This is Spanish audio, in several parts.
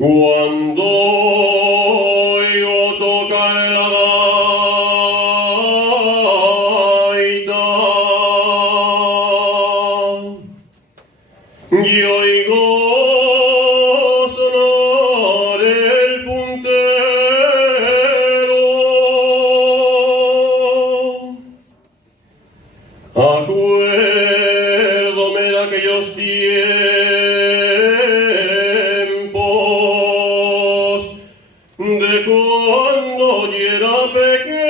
Cuando oigo tocar la gaita y oigo sonar el puntero, acuérdome de aquellos tiempos de cuando yo era pequeño,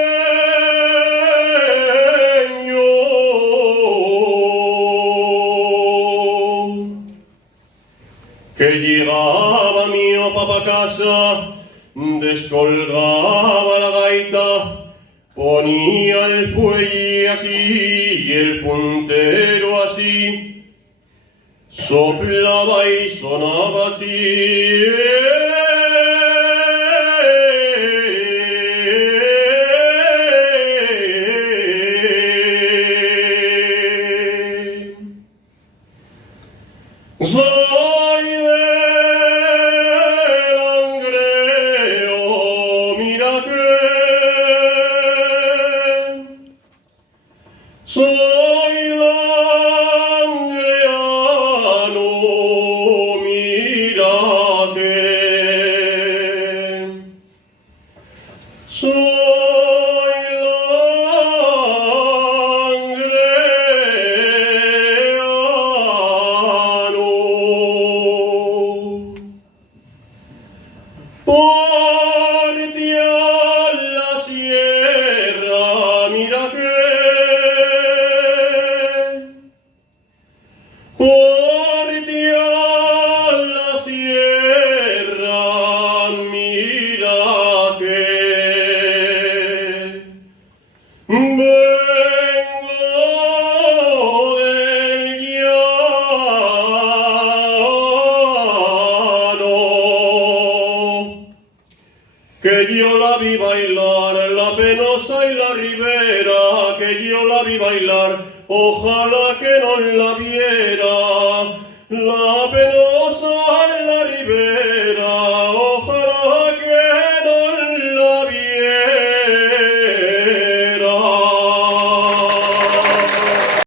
que llegaba mi papá a casa, descolgaba la gaita, ponía el fuelle aquí y el puntero así, soplaba y sonaba así. Soy de Langreo, mira que soy langreano, mira que soy porte a la sierra, mira que porte a la sierra, mira que vengo del llano, que yo la vi bailar, la penosa y la ribera, que yo la vi bailar, ojalá que no la viera, la penosa